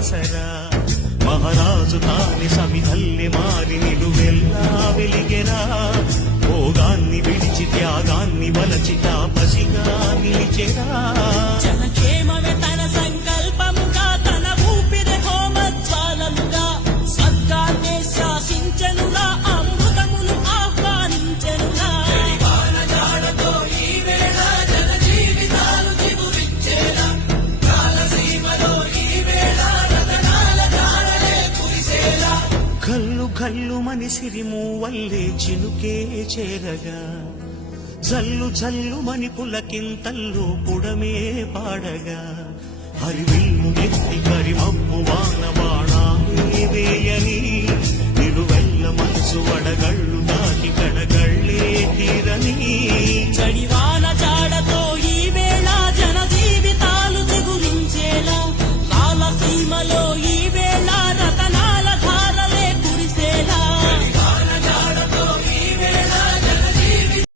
ఆసరా మహారాజు తాని సమిధల్లి మారి నిలువెల్లా వెలిగెరా భోగాన్ని విడిచి త్యాగాన్ని వలచి తాపసిగా నిలిచెరా జనక్షేమమే తన సంకల్పముగా తన ఊపిరి హోమజ్వాలముగా స్వర్గాన్నే శాసించెనురా అమృతమును ఆహ్వానించెనురా జాడతో ఈ వేళ జన జీవితాలు చిగురించేలా కాలసీమలో ఈ వేళ రతనాల ధారలే కురిసేలా కల్లు కల్లు మని సిరిమూవల్లే చినుకే చేరగా జల్లు జల్లు మని పులకింతల్లు పుడమే పాడగా హరివిల్లు ఎత్తి కరిమబ్బు వాన బాణాలే వేయని నిలువెల్ల మనసు వడగళ్ళు దాటి కడగళ్ళే తీరని చడివాన జాడతో ఈ వేళ జన జీవితాలు చిగురించేలా కాలసీమలో